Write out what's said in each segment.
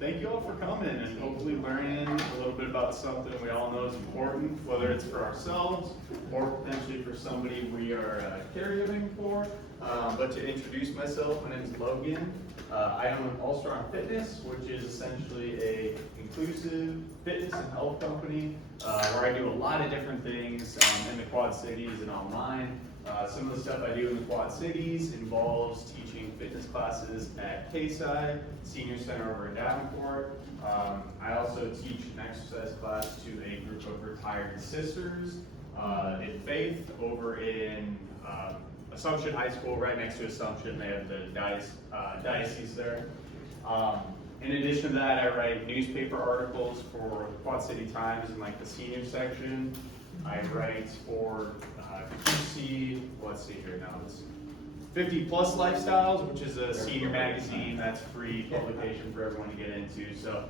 thank you all for coming and hopefully learning a little bit about something we all know is important, whether it's for ourselves or potentially for somebody we are caregiving for. But to introduce myself, my name is Logan. I own All Strong Fitness, which is essentially a inclusive fitness and health company where I do a lot of different things in the Quad Cities and online. Some of the stuff I do in the Quad Cities involves teaching fitness classes at K-Side, Senior Center over in Davenport. I also teach an exercise class to a group of retired sisters in faith over in Assumption High School, right next to Assumption. They have the diocese there. In addition to that, I write newspaper articles for the Quad City Times in like the senior section. I write for QC, let's see here now, it's 50 Plus Lifestyles, which is a senior magazine that's free publication for everyone to get into. So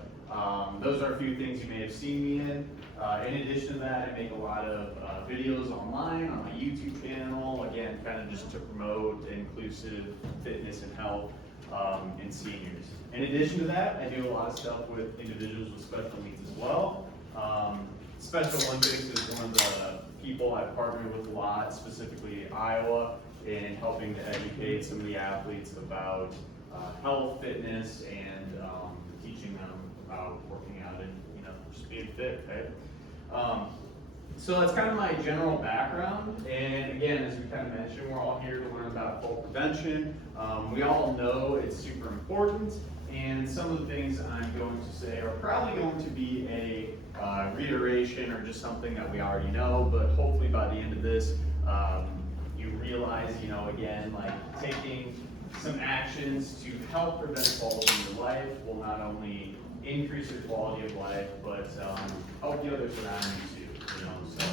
those are a few things you may have seen me in. In addition to that, I make a lot of videos online on my YouTube channel, again, kind of just to promote inclusive fitness and health in seniors. In addition to that, I do a lot of stuff with individuals with special needs as well. Special Olympics is one of the people I've partnered with a lot, specifically Iowa, in helping to educate some of the athletes about health, fitness, and teaching them about working out and just being fit, right? So that's kind of my general background, and again, as we kind of mentioned, we're all here to learn about fall prevention. We all know it's super important, and some of the things I'm going to say are probably going to be a reiteration or just something that we already know, but hopefully by the end of this, you realize, again, like taking some actions to help prevent falls in your life will not only increase your quality of life, but help the others around you too. So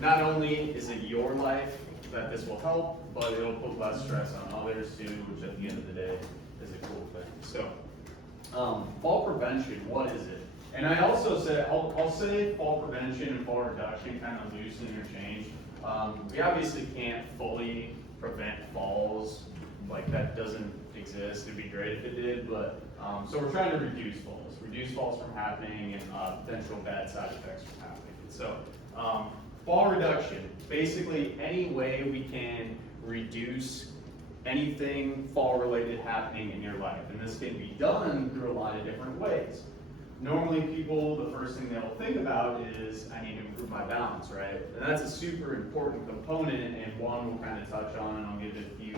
not only is it your life that this will help, but it'll put less stress on others too, which at the end of the day is a cool thing. So fall prevention, what is it? And I also say, I'll say fall prevention and fall reduction kind of loose and interchange. We obviously can't fully prevent falls, like that doesn't exist. It'd be great if it did, but so we're trying to reduce falls from happening and potential bad side effects from happening. So fall reduction, basically any way we can reduce anything fall related happening in your life. And this can be done through a lot of different ways. Normally people, the first thing they'll think about is, I need to improve my balance, right? And that's a super important component and one we'll kind of touch on, and I'll give it a few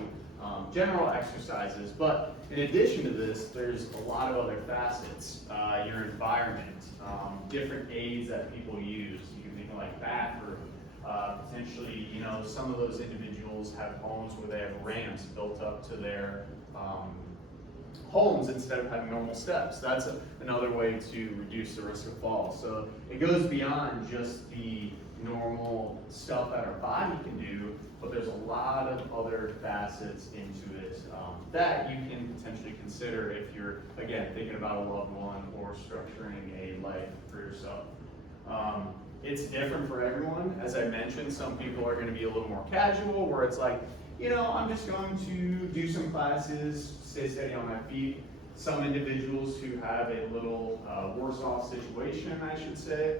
general exercises. But in addition to this, there's a lot of other facets. Your environment, different aids that people use. You can think of like bathroom. Potentially, some of those individuals have homes where they have ramps built up to their homes instead of having normal steps. That's another way to reduce the risk of falls. So it goes beyond just the normal stuff that our body can do, but there's a lot of other facets into it that you can potentially consider if you're, again, thinking about a loved one or structuring a life for yourself. It's different for everyone. As I mentioned, some people are going to be a little more casual, where it's like, I'm just going to do some classes, stay steady on my feet. Some individuals who have a little worse off situation, I should say,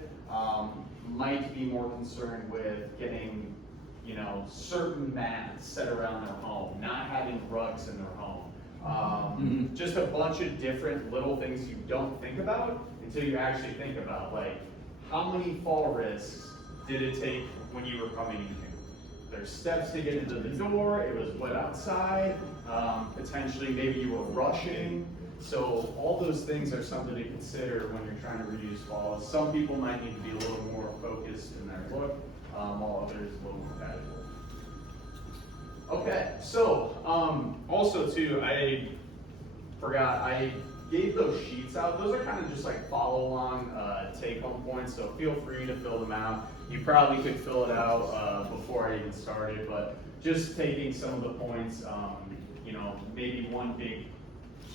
might be more concerned with getting, certain mats set around their home, not having rugs in their home. Just a bunch of different little things you don't think about until you actually think about, like, how many fall risks did it take when you were coming in here? There's steps to get into the door, it was wet outside, potentially maybe you were rushing. So all those things are something to consider when you're trying to reduce falls. Some people might need to be a little more focused in their look, while others a little more casual. Okay, so also too, I forgot, I gave those sheets out. Those are kind of just like follow-along take-home points, so feel free to fill them out. You probably could fill it out before I even started, but just taking some of the points, maybe one big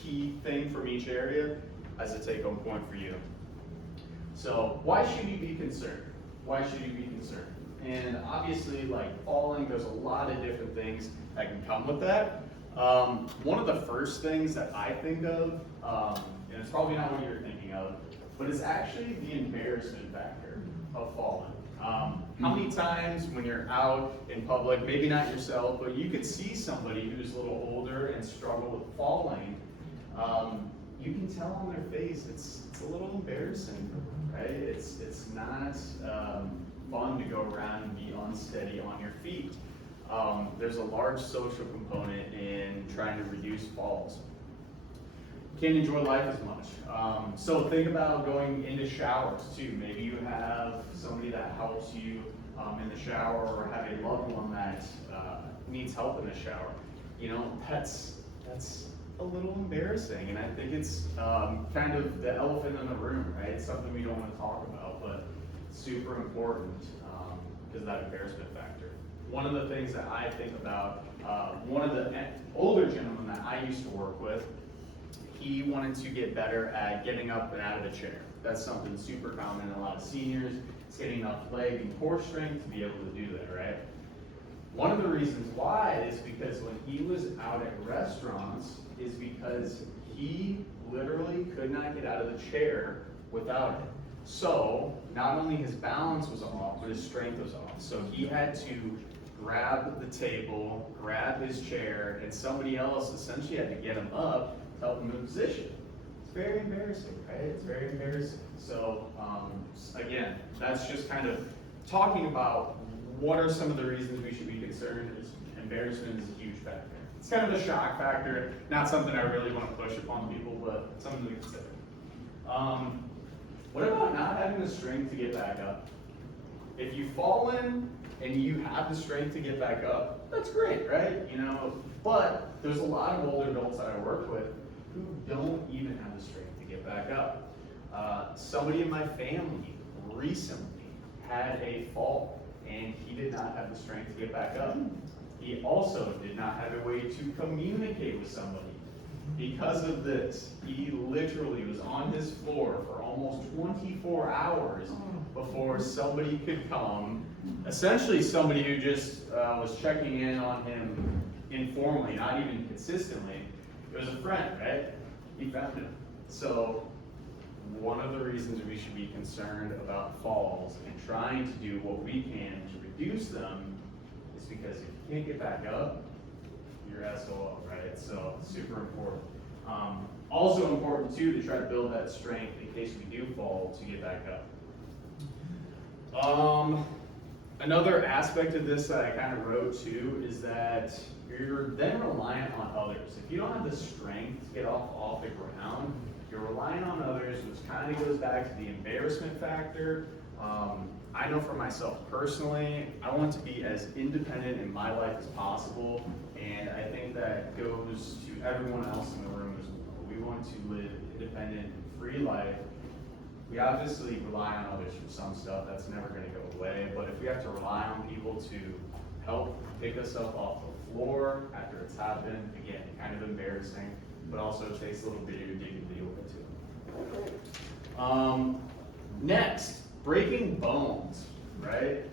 key thing from each area as a take-home point for you. So why should you be concerned? Why should you be concerned? And obviously, like falling, there's a lot of different things that can come with that. One of the first things that I think of, and it's probably not what you're thinking of, but it's actually the embarrassment factor of falling. How many times when you're out in public, maybe not yourself, but you could see somebody who's a little older and struggle with falling, you can tell on their face it's a little embarrassing, right? It's not fun to go around and be unsteady on your feet. There's a large social component in trying to reduce falls. Can't enjoy life as much. So think about going into showers too. Maybe you have somebody that helps you in the shower, or have a loved one that needs help in the shower. You know, that's a little embarrassing, and I think it's kind of the elephant in the room, right? It's something we don't want to talk about, but super important because of that embarrassment factor. One of the things that I think about, one of the older gentlemen that I used to work with, he wanted to get better at getting up and out of the chair. That's something super common in a lot of seniors. It's getting enough leg and core strength to be able to do that, right? One of the reasons why is because when he was out at restaurants is because he literally could not get out of the chair without it. So not only his balance was off, but his strength was off. So he had to grab the table, grab his chair, and somebody else essentially had to get him up, help him in position. It's very embarrassing, right? It's very embarrassing. So again, that's just kind of talking about what are some of the reasons we should be concerned. Embarrassment is a huge factor. It's kind of a shock factor, not something I really want to push upon people, but something to consider. What about not having the strength to get back up? If you've fallen and you have the strength to get back up, that's great, right? You know, but there's a lot of older adults that I work with who don't even have the strength to get back up. Somebody in my family recently had a fall and he did not have the strength to get back up. He also did not have a way to communicate with somebody. Because of this, he literally was on his floor for almost 24 hours before somebody could come. Essentially somebody who just was checking in on him informally, not even consistently. It was a friend, right? He found him. So one of the reasons we should be concerned about falls and trying to do what we can to reduce them is because if you can't get back up, you're SOL, right? So super important. Also important too to try to build that strength in case we do fall to get back up. Another aspect of this that I kind of wrote too is that you're then reliant on others. If you don't have the strength to get off the ground, you're relying on others, which kind of goes back to the embarrassment factor. I know for myself personally, I want to be as independent in my life as possible, and I think that goes to everyone else in the room as well. We want to live independent and free life. We obviously rely on others for some stuff, that's never going to go away, but if we have to rely on people to help pick us up off the floor after it's happened, again, kind of embarrassing, but also it takes a little bit of your dignity away too. Next, breaking bones, right?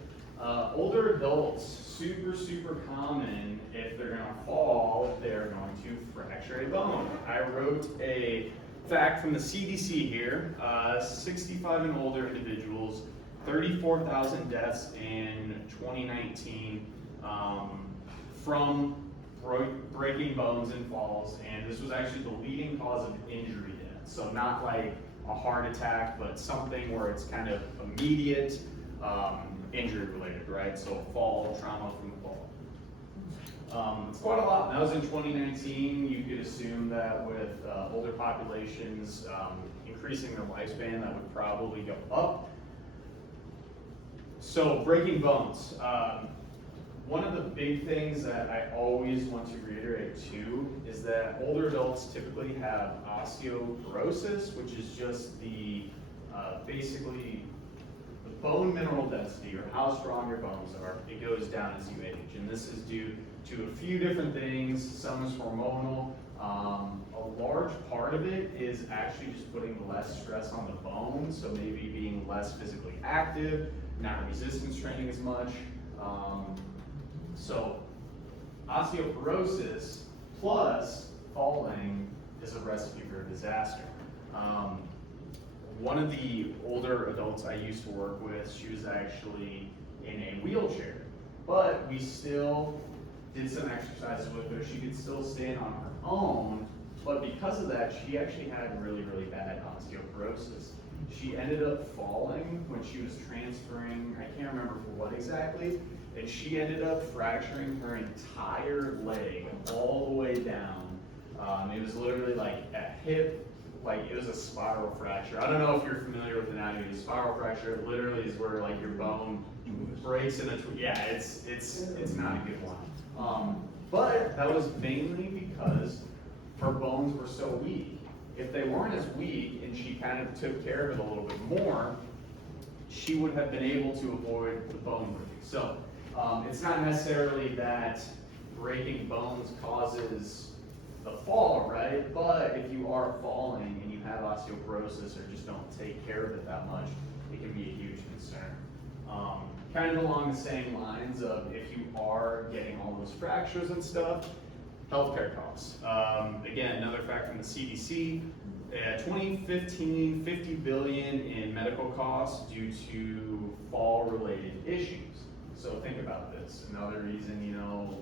Older adults, super common. If they're gonna fall, they're going to fracture a bone. I wrote a fact from the CDC here, 65 and older individuals, 34,000 deaths in 2019 from breaking bones and falls, and this was actually the leading cause of injury death. So not like a heart attack, but something where it's kind of immediate injury related, right? So fall, trauma from the fall. It's quite a lot. That was in 2019. You could assume that with older populations increasing their lifespan, that would probably go up. So breaking bones. One of the big things that I always want to reiterate too is that older adults typically have osteoporosis, which is just the basically the bone mineral density, or how strong your bones are. It goes down as you age, and this is due to a few different things. Some is hormonal. A large part of it is actually just putting less stress on the bone, so maybe being less physically active, not resistance training as much. So osteoporosis Plus, falling is a recipe for disaster. One of the older adults I used to work with, she was actually in a wheelchair, but we still did some exercises with her. She could still stand on her own, but because of that, she actually had really, really bad osteoporosis. She ended up falling when she was transferring, I can't remember for what exactly, and she ended up fracturing her entire leg all the way down. It was literally like a hip, like it was a spiral fracture. I don't know if you're familiar with anatomy. A spiral fracture literally is where like your bone breaks in a yeah, it's not a good one. But that was mainly because her bones were so weak. If they weren't as weak and she kind of took care of it a little bit more, she would have been able to avoid the bone breaking. So it's not necessarily that breaking bones causes the fall, right? But if you are falling and you have osteoporosis or just don't take care of it that much, it can be a huge concern. Kind of along the same lines of if you are getting all those fractures and stuff, healthcare costs. Again, another fact from the CDC, 2015, 50 billion in medical costs due to fall-related issues. So think about this. Another reason, you know,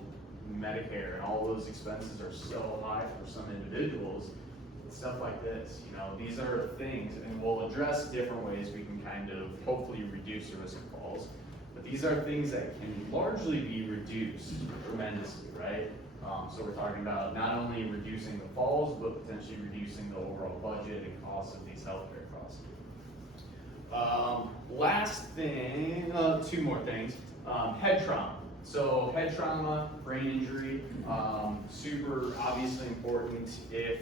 Medicare and all those expenses are so high for some individuals. Stuff like this, you know, these are things, and we'll address different ways we can kind of hopefully reduce the risk of falls. But these are things that can largely be reduced tremendously, right? So we're talking about not only reducing the falls, but potentially reducing the overall budget and cost of these healthcare costs. Last thing, two more things. Head trauma. So head trauma, brain injury, super obviously important. If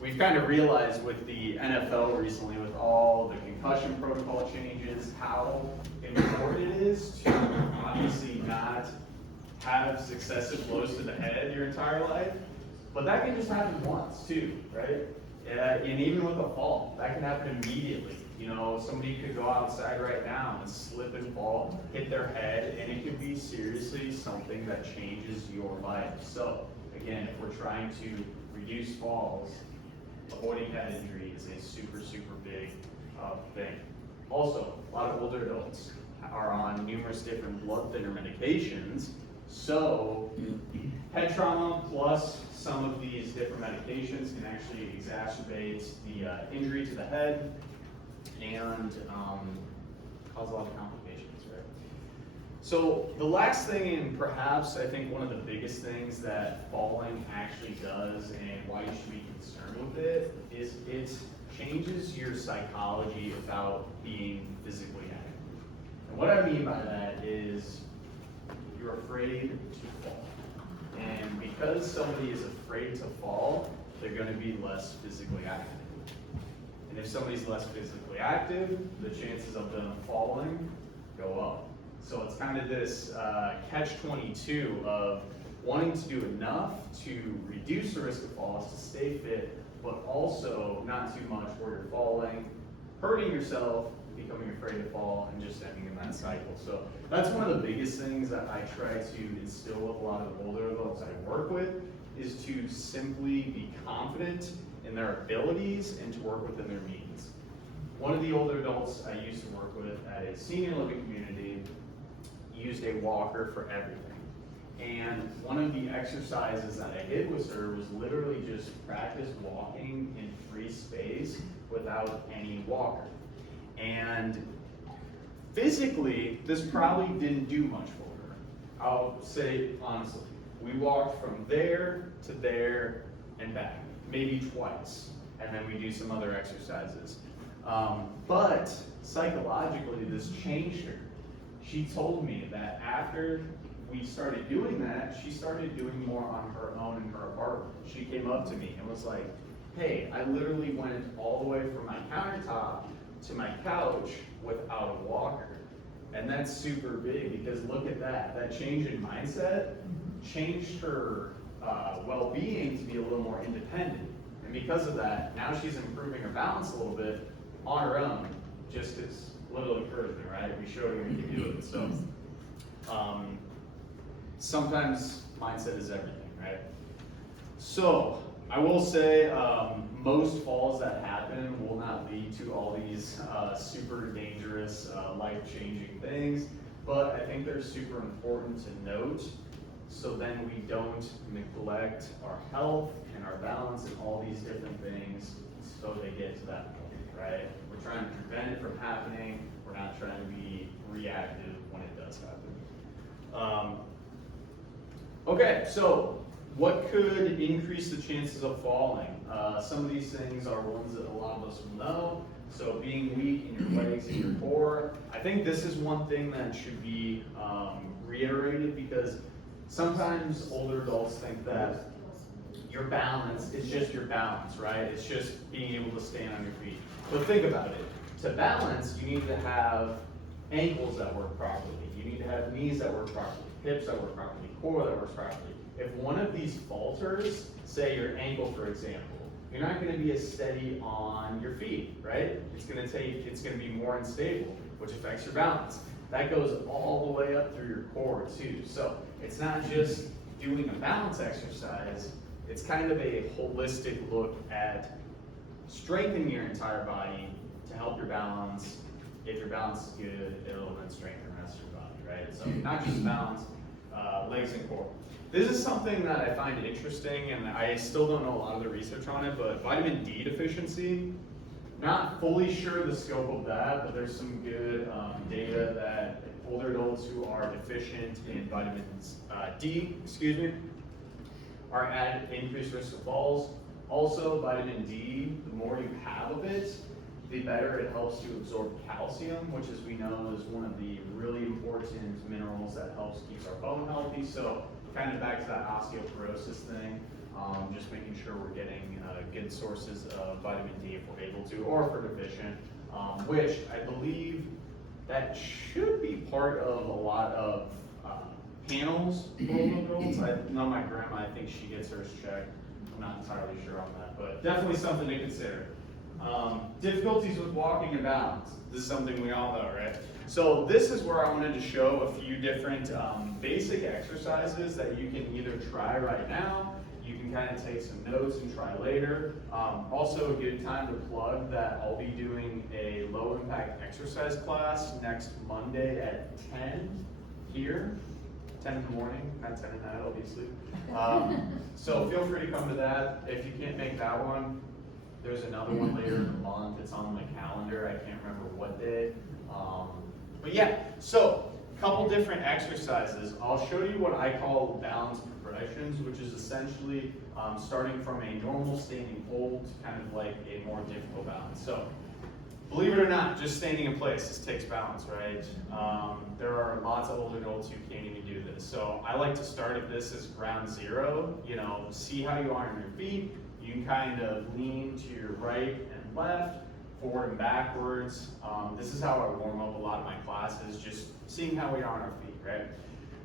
we've kind of realized with the NFL recently, with all the concussion protocol changes, how important it is to obviously not have successive blows to the head your entire life. But that can just happen once too, right? And even with a fall, that can happen immediately. You know, somebody could go outside right now and slip and fall, hit their head, and it could be seriously something that changes your life. So again, if we're trying to reduce falls, avoiding head injury is a super, super big thing. Also, a lot of older adults are on numerous different blood thinner medications. So head trauma plus some of these different medications can actually exacerbate the injury to the head and cause a lot of complications, right? So the last thing, and perhaps I think one of the biggest things that falling actually does and why you should be concerned with it is it changes your psychology about being physically active. And what I mean by that is you're afraid to fall. And because somebody is afraid to fall, they're going to be less physically active. And if somebody's less physically active, the chances of them falling go up. So it's kind of this catch-22 of wanting to do enough to reduce the risk of falls, to stay fit, but also not too much where you're falling, hurting yourself, becoming afraid to fall, and just ending in that cycle. So that's one of the biggest things that I try to instill with a lot of the older adults I work with, is to simply be confident in their abilities and to work within their means. One of the older adults I used to work with at a senior living community used a walker for everything. And one of the exercises that I did with her was literally just practice walking in free space without any walker. And physically, this probably didn't do much for her. I'll say honestly, we walked from there to there and back, maybe twice, and then we do some other exercises. But psychologically, this changed her. She told me that after we started doing that, she started doing more on her own in her apartment. She came up to me and was like, hey, I literally went all the way from my countertop to my couch without a walker. And that's super big because look at that. That change in mindset changed her well-being to be a little more independent. And because of that, now she's improving her balance a little bit on her own, just as little encouragement, right? We showed her we can do it. So sometimes mindset is everything, right? So I will say most falls that happen will not lead to all these super dangerous, life-changing things, but I think they're super important to note so then we don't neglect our health and our balance and all these different things so they get to that point, right? We're trying to prevent it from happening. We're not trying to be reactive when it does happen. Okay, so what could increase the chances of falling? Some of these things are ones that a lot of us will know. So being weak in your legs and your core. I think this is one thing that should be reiterated because sometimes older adults think that your balance is just your balance, right? It's just being able to stand on your feet. But think about it. To balance, you need to have ankles that work properly. You need to have knees that work properly, hips that work properly, core that works properly. If one of these falters, say your ankle for example, you're not going to be as steady on your feet, right? It's going to be more unstable, which affects your balance. That goes all the way up through your core too. So it's not just doing a balance exercise, it's kind of a holistic look at strengthening your entire body to help your balance. If your balance is good, it'll then strengthen the rest of your body, right? So not just balance, legs and core. This is something that I find interesting, and I still don't know a lot of the research on it, but vitamin D deficiency, not fully sure the scope of that, but there's some good data that older adults who are deficient in vitamin D, are at increased risk of falls. Also, vitamin D, the more you have of it, the better it helps to absorb calcium, which as we know is one of the really important minerals that helps keep our bone healthy. So kind of back to that osteoporosis thing, just making sure we're getting good sources of vitamin D if we're able to, or if we're deficient, which I believe that should be part of a lot of panels for adults. I know my grandma, I think she gets hers checked. I'm not entirely sure on that, but definitely something to consider. Difficulties with walking and balance. This is something we all know, right? So this is where I wanted to show a few different basic exercises that you can either try right now, you can kind of take some notes and try later. Also a good time to plug that I'll be doing a low impact exercise class next Monday at 10 here. 10 in the morning, not 10 at night, obviously. So feel free to come to that. If you can't make that one, there's another one later in the month. It's on my calendar. I can't remember what day. But yeah, so a couple different exercises. I'll show you what I call balance progressions, which is essentially starting from a normal standing hold to kind of like a more difficult balance. So believe it or not, just standing in place, this takes balance, right? There are lots of older adults who can't even do this. So I like to start at this as ground zero, see how you are on your feet. You can kind of lean to your right and left, forward and backwards. This is how I warm up a lot of my classes, just seeing how we are on our feet, right?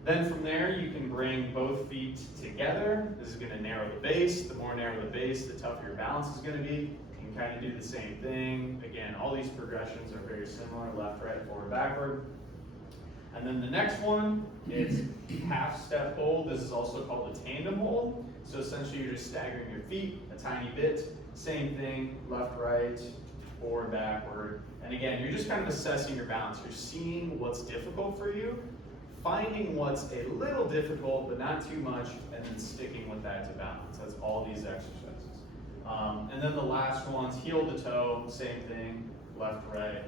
Then from there, you can bring both feet together. This is gonna narrow the base. The more narrow the base, the tougher your balance is gonna be. You can kind of do the same thing. Again, all these progressions are very similar, left, right, forward, backward. And then the next one is half step hold. This is also called the tandem hold. So essentially you're just staggering your feet a tiny bit. Same thing, left, right, forward, backward. And again, you're just kind of assessing your balance. You're seeing what's difficult for you, finding what's a little difficult, but not too much, and then sticking with that to balance. That's all these exercises. And then the last one's heel to toe, same thing, left, right,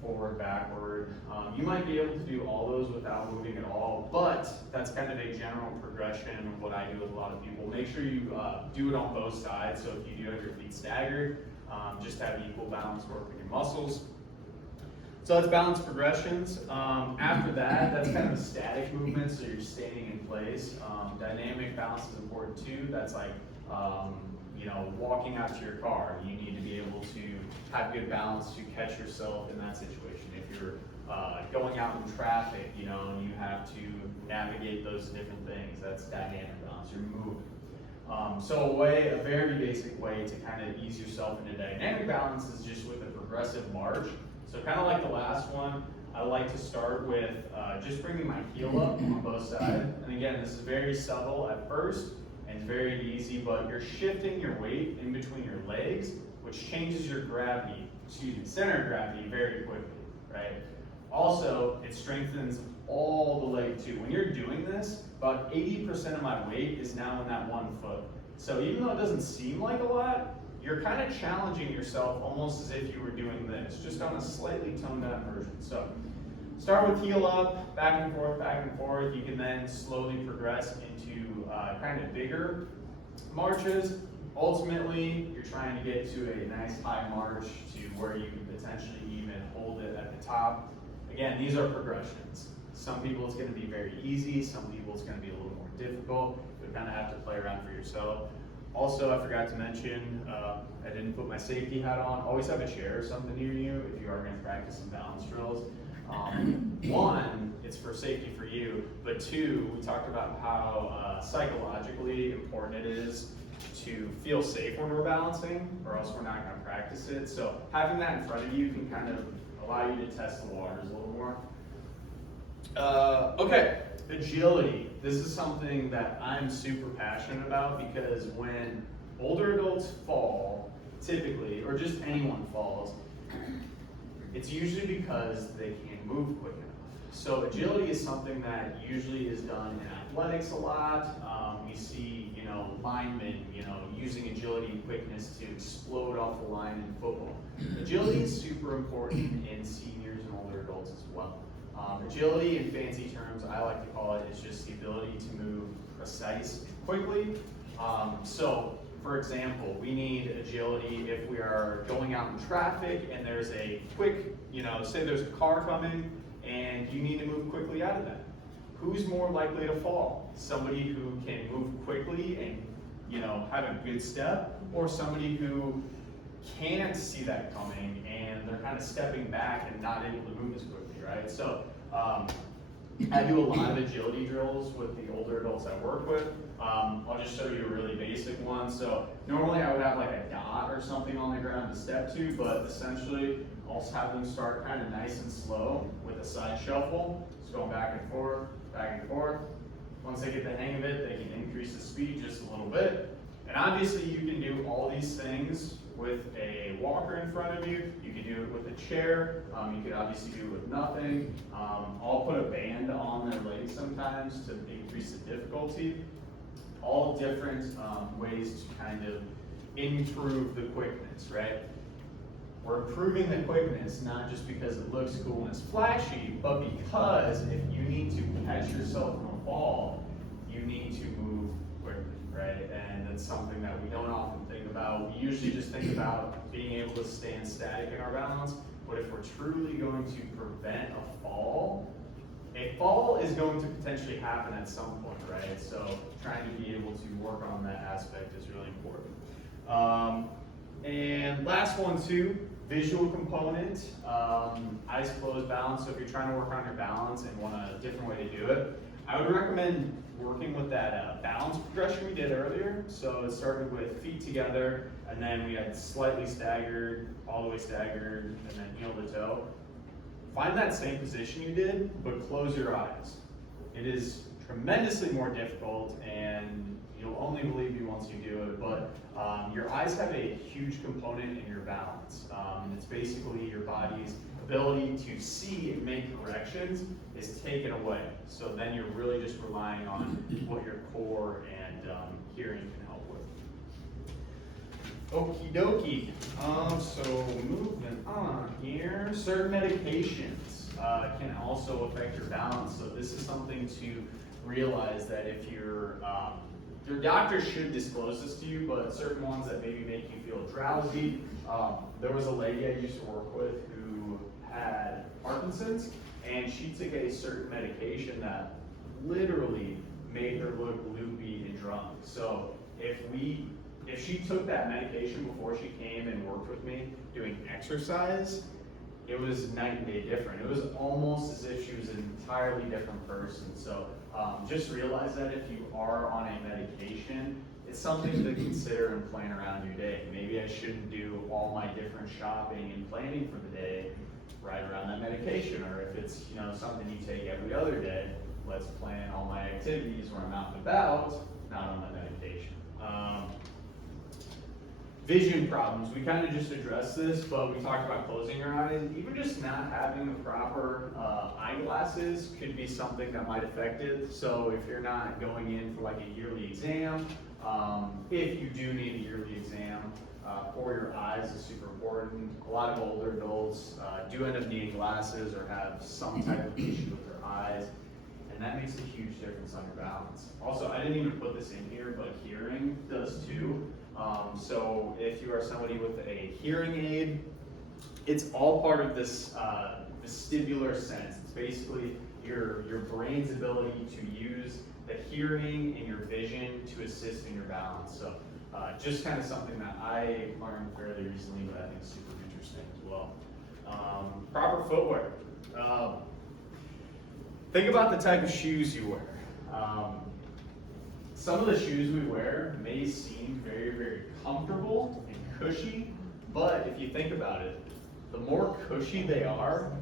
forward, backward. You might be able to do all those without moving at all, but that's kind of a general progression of what I do with a lot of people. Make sure you do it on both sides, so if you do have your feet staggered, just have equal balance work with your muscles. So that's balance progressions. After that, that's kind of a static movement, so you're standing in place. Dynamic balance is important too. That's like walking out to your car. You need to be able to have good balance to catch yourself in that situation. If you're going out in traffic, and you have to navigate those different things, that's dynamic balance. You're moving. So a very basic way to kind of ease yourself into dynamic balance is just with a progressive march. So kind of like the last one, I like to start with just bringing my heel up on both sides. And again, this is very subtle at first, and it's very easy, but you're shifting your weight in between your legs, which changes your center of gravity very quickly, right? Also, it strengthens all the leg too. When you're doing this, about 80% of my weight is now in that one foot. So even though it doesn't seem like a lot, you're kind of challenging yourself almost as if you were doing this, just on a slightly toned down version. So start with heel up, back and forth, back and forth. You can then slowly progress into kind of bigger marches. Ultimately, you're trying to get to a nice high march to where you can potentially even hold it at the top. Again, these are progressions. Some people it's going to be very easy, some people it's going to be a little more difficult. You kind of have to play around for yourself. Also, I forgot to mention, I didn't put my safety hat on. Always have a chair or something near you if you are going to practice some balance drills. One, it's for safety for you, but two, we talked about how psychologically important it is to feel safe when we're balancing, or else we're not going to practice it. So having that in front of you can kind of allow you to test the waters a little more. Okay, agility. This is something that I'm super passionate about because when older adults fall, typically, or just anyone falls, it's usually because they can't move quick enough. So agility is something that usually is done in athletics a lot. We see, linemen, using agility and quickness to explode off the line in football. Agility is super important in seniors and older adults as well. Agility, in fancy terms, I like to call it, is just the ability to move precise and quickly. So, for example, we need agility if we are going out in traffic and there's a quick, say there's a car coming and you need to move quickly out of that. Who's more likely to fall? Somebody who can move quickly and have a good step, or somebody who can't see that coming and they're kind of stepping back and not able to move as quickly, right? So I do a lot of agility drills with the older adults I work with. I'll just show you a really basic one. So normally I would have like a dot or something on the ground to step to, but essentially I'll have them start kind of nice and slow with a side shuffle. Just going back and forth, back and forth. Once they get the hang of it, they can increase the speed just a little bit. And obviously you can do all these things with a walker in front of you. You can do it with a chair. You could obviously do it with nothing. I'll put a band on their legs sometimes to increase the difficulty. All different ways to kind of improve the quickness, right? We're improving the quickness not just because it looks cool and it's flashy, but because if you need to catch yourself from a fall, you need to move quickly, right? And that's something that we don't often think about. We usually just think about being able to stand static in our balance, but if we're truly going to prevent a fall is going to potentially happen at some point, right? So trying to be able to work on that aspect is really important. And last one too, visual component, eyes closed balance. So if you're trying to work on your balance and want a different way to do it, I would recommend working with that balance progression we did earlier. So it started with feet together, and then we had slightly staggered, all the way staggered, and then heel to toe. Find that same position you did, but close your eyes. It is tremendously more difficult, and you'll only believe me once you do it, but your eyes have a huge component in your balance. It's basically your body's ability to see and make corrections is taken away. So then you're really just relying on what your core and hearing can help with. Okie dokie. So moving on here, certain medications can also affect your balance. So this is something to realize that if your doctor should disclose this to you, but certain ones that maybe make you feel drowsy. There was a lady I used to work with who had Parkinson's, and she took a certain medication that literally made her look loopy and drunk. So if she took that medication before she came and worked with me doing exercise, it was night and day different. It was almost as if she was an entirely different person. So just realize that if you are on a medication, it's something to consider and plan around your day. Maybe I shouldn't do all my different shopping and planning for the day right around that medication. Or if it's something you take every other day, let's plan all my activities when I'm out and about not on the medication. Vision problems, we kind of just addressed this, but we talked about closing your eyes. Even just not having the proper eyeglasses could be something that might affect it. So if you're not going in for like a yearly exam, if you do need a yearly exam for your eyes is super important. A lot of older adults do end up needing glasses or have some type of issue with their eyes, and that makes a huge difference on your balance. Also, I didn't even put this in here, but hearing does too. So if you are somebody with a hearing aid, it's all part of this vestibular sense. It's basically your brain's ability to use the hearing and your vision to assist in your balance. So just kind of something that I learned fairly recently, but I think is super interesting as well. Proper footwear. Think about the type of shoes you wear. Some of the shoes we wear may seem very, very comfortable and cushy, but if you think about it, the more cushy they are,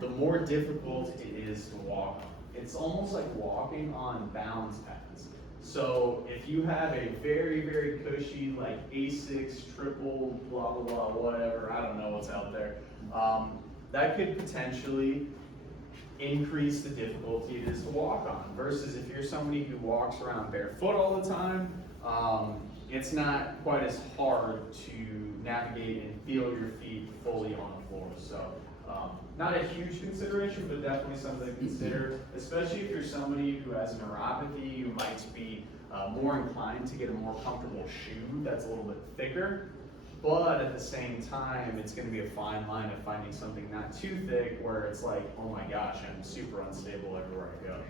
the more difficult it is to walk on. It's almost like walking on balance pads. So if you have a very, very cushy, like Asics, triple, blah, blah, blah, whatever, I don't know what's out there, that could potentially increase the difficulty it is to walk on, versus if you're somebody who walks around barefoot all the time, it's not quite as hard to navigate and feel your feet fully on the floor. So not a huge consideration, but definitely something to consider, especially if you're somebody who has neuropathy. You might be more inclined to get a more comfortable shoe that's a little bit thicker. But at the same time, it's going to be a fine line of finding something not too thick where it's like, oh my gosh, I'm super unstable everywhere I go.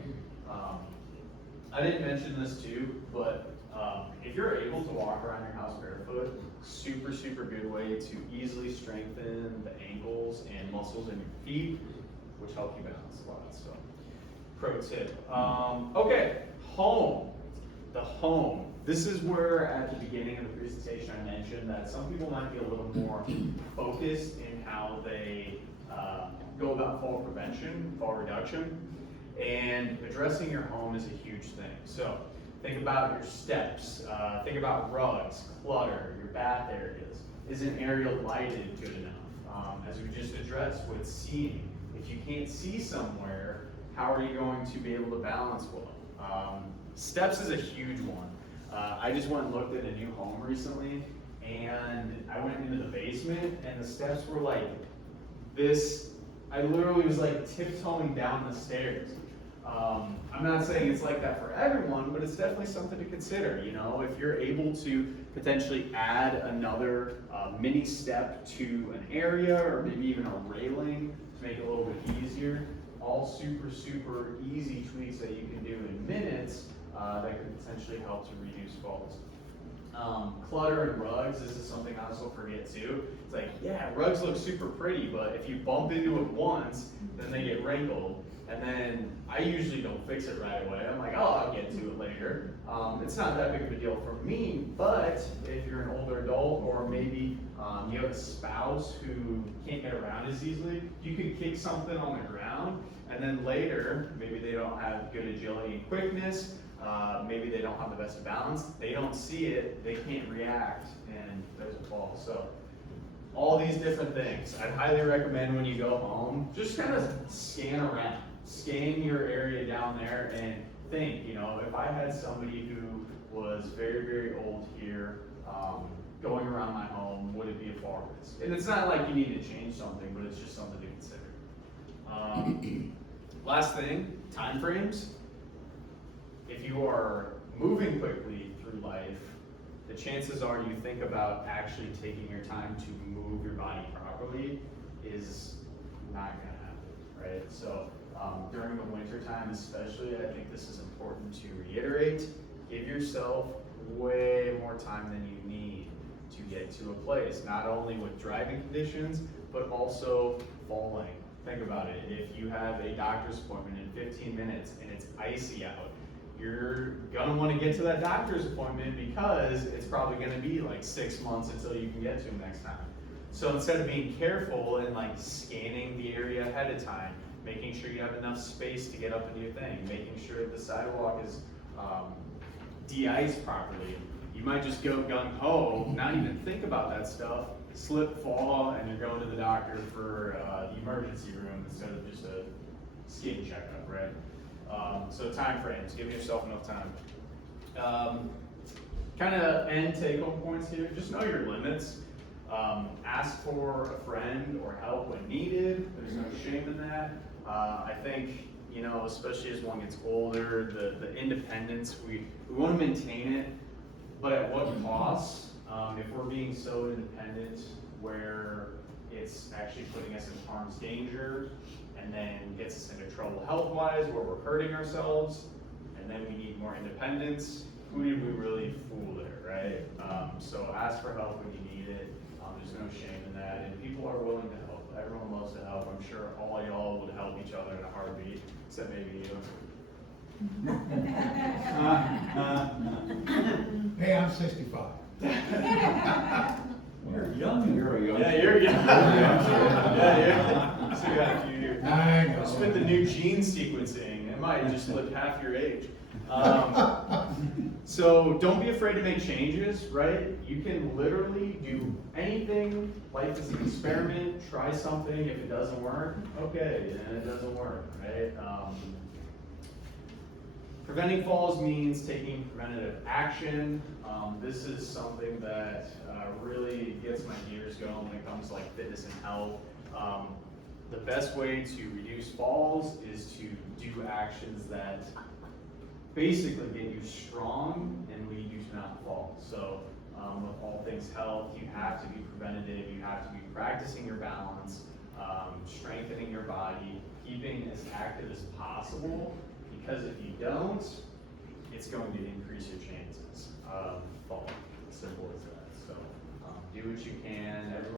I didn't mention this too, but if you're able to walk around your house barefoot, super, super good way to easily strengthen the ankles and muscles in your feet, which help you balance a lot. So, pro tip. Okay, home. The home. This is where at the beginning of the presentation I mentioned that some people might be a little more focused in how they go about fall prevention, fall reduction, and addressing your home is a huge thing. So think about your steps, think about rugs, clutter, your bath areas. Is an area lighted good enough? As we just addressed with seeing, if you can't see somewhere, how are you going to be able to balance well? Steps is a huge one. I just went and looked at a new home recently, and I went into the basement, and the steps were like this. I literally was like tiptoeing down the stairs. I'm not saying it's like that for everyone, but it's definitely something to consider. You know, if you're able to potentially add another mini step to an area, or maybe even a railing to make it a little bit easier, all super, super easy tweaks that you can do in minutes that could potentially help to reduce falls. Clutter and rugs, this is something I also forget too. It's like, yeah, rugs look super pretty, but if you bump into it once, then they get wrinkled. And then I usually don't fix it right away. I'm like, oh, I'll get to it later. It's not that big of a deal for me, but if you're an older adult, or maybe you have a spouse who can't get around as easily, you could kick something on the ground, and then later, maybe they don't have good agility and quickness, maybe they don't have the best balance, they don't see it, they can't react, and there's a fall. So all these different things, I'd highly recommend when you go home, just kind of scan around. Scan your area down there and think, you know, if I had somebody who was very, very old here, going around my home, would it be a fall risk? And it's not like you need to change something, but it's just something to consider. Last thing, time frames. If you are moving quickly through life, the chances are you think about actually taking your time to move your body properly is not going to happen, right? So during the winter time especially, I think this is important to reiterate. Give yourself way more time than you need to get to a place, not only with driving conditions, but also falling. Think about it. If you have a doctor's appointment in 15 minutes and it's icy out, you're gonna want to get to that doctor's appointment because it's probably gonna be like 6 months until you can get to him next time. So instead of being careful and like scanning the area ahead of time, making sure you have enough space to get up and do your thing, making sure the sidewalk is de-ice properly. You might just go gung-ho, not even think about that stuff, slip, fall, and you're going to the doctor for the emergency room instead of just a skin checkup, right? So time frames, give yourself enough time. Kind of end take-home points here, just know your limits. Ask for a friend or help when needed. There's no shame in that. I think, you know, especially as one gets older, the independence, we want to maintain it, but at what cost? If we're being so independent where it's actually putting us in harm's danger and then gets us into trouble health-wise where we're hurting ourselves and then we need more independence, who did we really fool there, right? So ask for help when you need it. There's no shame in that, and people are willing to help. Everyone loves to help. I'm sure all y'all would help each other in a heartbeat, except maybe you. Hey, I'm 65. You're young. You're a young. Yeah, you're young. Yeah, so you got a few years. I know. Spend the new gene sequencing. It might just live half your age. So don't be afraid to make changes, right? You can literally do anything. Life is an experiment. Try something. If it doesn't work, okay, then it doesn't work, right? Preventing falls means taking preventative action. This is something that really gets my gears going when it comes to like fitness and health. The best way to reduce falls is to do actions that basically get you strong and lead you to not fall. So with all things health, you have to be preventative, you have to be practicing your balance, strengthening your body, keeping as active as possible, because if you don't, it's going to increase your chances of falling. Simple as that. So do what you can.